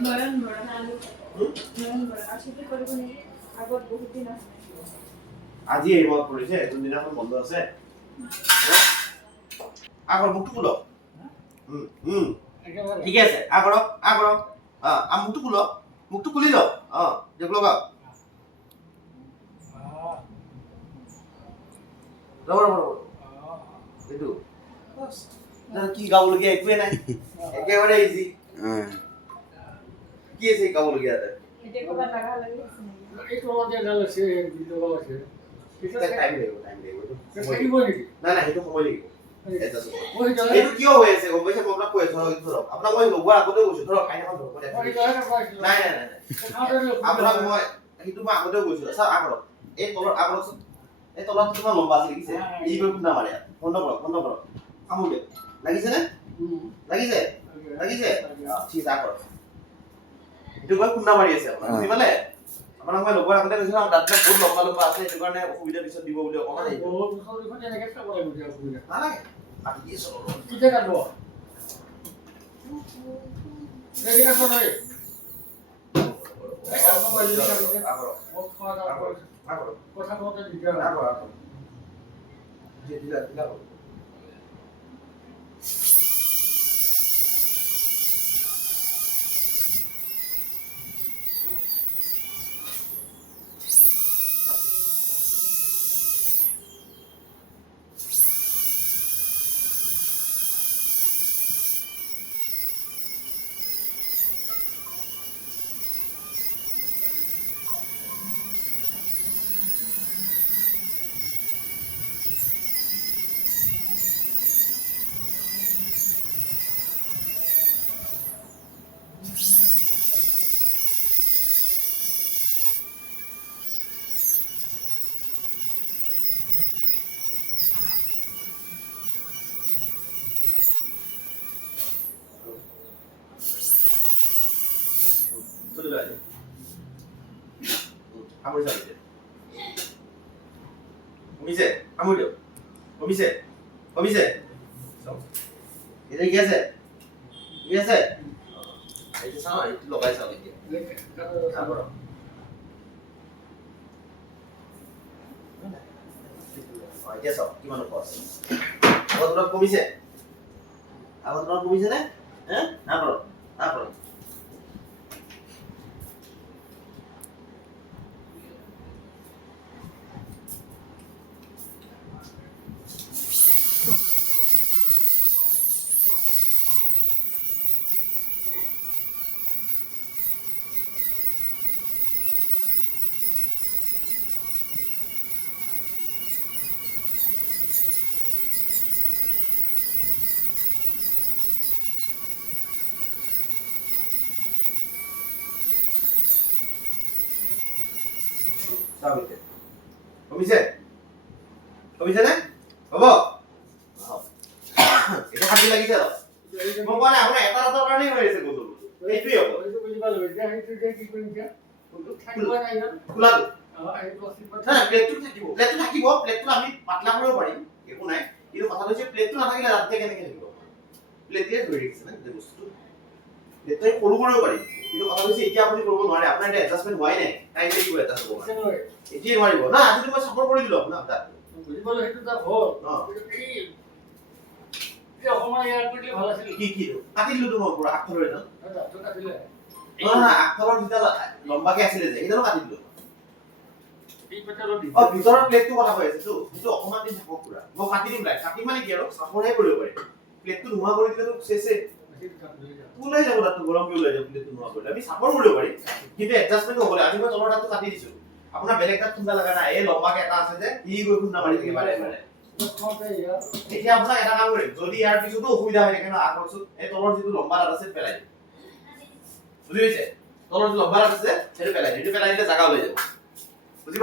নয়ন বৰা নয়ন বৰা আছুটি কৰিব নেকি আগত বহুত দিন আছে আজি এই মত পৰিছে কোনদিনাখন বন্ধ আছে আগৰ মুখটো খুলক ঠিক আছে আগৰ মুখটো খুলক মুখটো খুলি লওক দেখ লগাওক ৰব এইটো কি গাবলগীয়া একোৱে নাই একেবাৰে ইজি কি আছে গাবলগীয়া এতিয়া ক'বা লাগা লাগি আছে এইটো অলপ জানা আছে ভিডিও কল আছে টাইম লাগিব থাকিব নেকি নাই সেইটো সময় লাগিব মই জানা এইটো কিয় হৈ আছে গম পাইছে মই আপোনাক কৈ আছো ধৰক আপোনাক মই লগোৱাৰ আগতে কৈছো ধৰক আইনাখন ধৰক নাই আপোনাক মই সেইটো মই আগতে কৈছো স্যাৰ আগৰক এই তলৰ আগৰক এই তলত কিমান লম্বা আছে দেখিছে এই গৈ খুন্দা মাৰে বন্ধ কৰক কামুৰ দিয়ক লাগিছে নে লাগিছে ঠিক আছে আগৰক এইটো গৈ খুন্দা মাৰি আছে আপোনাৰ বুজি পালে আপোনাক মই লগোৱাৰ আগতে কৈছিলো আমাৰ দাঁতবিলাক বহুত লম্বা আছে সেইটো কাৰণে অসুবিধা পিছত দিব বুলি অকমান এই বহুত সৰুখন এনেকৈ চাব লাগিব অসুবিধা নালাগে কাটি দিয়ে চলো কেতিয়া কাটব ৰেডি কাটব নাই কথা কওঁতে দিগদাৰ কমিছে এটা কি আছে এইটো চাও এইটো লগাই চাও এতিয়া এতিয়া চাও কিমান ওপৰ আছে আগত কমিছে নে না কমিছে নে হ'ব এটা হাতি লাগিছে মই কোৱা নাই আপোনাৰ এটা ৰাতৰ কাৰণেই হৈ আছে বন্ধু এইটোৱেই হ'ব এইটো বুজি পালো এতিয়া সেইটো যে কি কৰিম এতিয়া থাকিব নাই না খোলাটো এইটো অসীম প্লেটটো প্লেটটো আমি পাতলা কৰিব পাৰিম একো নাই কিন্তু কথা হৈছে প্লেটটো নাথাকিলে ৰাতিতে কেনেকৈ থাকিব প্লেটে ধৰি ৰাখিছে না এই বস্তুটো প্লেটটো সৰু কৰিব পাৰিম কিন্তু কথা হৈছে এতিয়া আপুনি কৰিব নোৱাৰে আপোনাৰ এটা এডজাষ্টমেন্ট হোৱাই নাই টাইম লাগিব এটা হ'ব এতিয়া নোৱাৰিব না আজি মই সাপোৰ্ট কৰি দিলো আপোনাক তাত বুজি পালো সেইটো তাৰ হ'ল এই অকমান ইয়াৰ কৰিলে ভাল আছিল কি কাটি দিলো তোমাৰ পুৰা আগফালৰ এটা দাঁতটো কাটিলে আগফালৰ যেটা লম্বাকে আছিলে যে সেইডালো কাটি দিলো এই পেটৰ দি ভিতৰৰ প্লেটটো কথা কৈ আছে তো সেইটো অকমান দিন থাকক পুৰা মই কাটি দিম লাইক কাটি মানে কি আৰু সাপোৰ্টহে কৰিব পাৰিম প্লেটটো নোহোৱা কৰি দিলে তো চেছে ওলাই যাব তাত গৰম কৰি ওলাই যাব প্লেটটো নোহোৱা কৰিলে আমি সাপোৰ্ট কৰিব পাৰিম কিন্তু এডজাষ্টমেন্ট হ'ব লাগে আজি মই তলৰ দাঁতটো কাটি দিছো আপোনাৰ বেলেগ দাঁত খুন্দা লগা নাই এই লম্বাকে এটা আছে যে ই গৈ খুন্দা মাৰি থাকে বাৰে এতিয়া আপোনাক এটা কাম কৰিম যদি ইয়াৰ পিছতো অসুবিধা হৈ থাকে ন আগৰচোন এই তলৰ যিটো লম্বা দাঁত আছে পেলাই দিম বুজি পাইছে তলৰ যিটো লম্বা দাঁত আছে সেইটো পেলাই দিলে জাগা হৈ যাব বুজি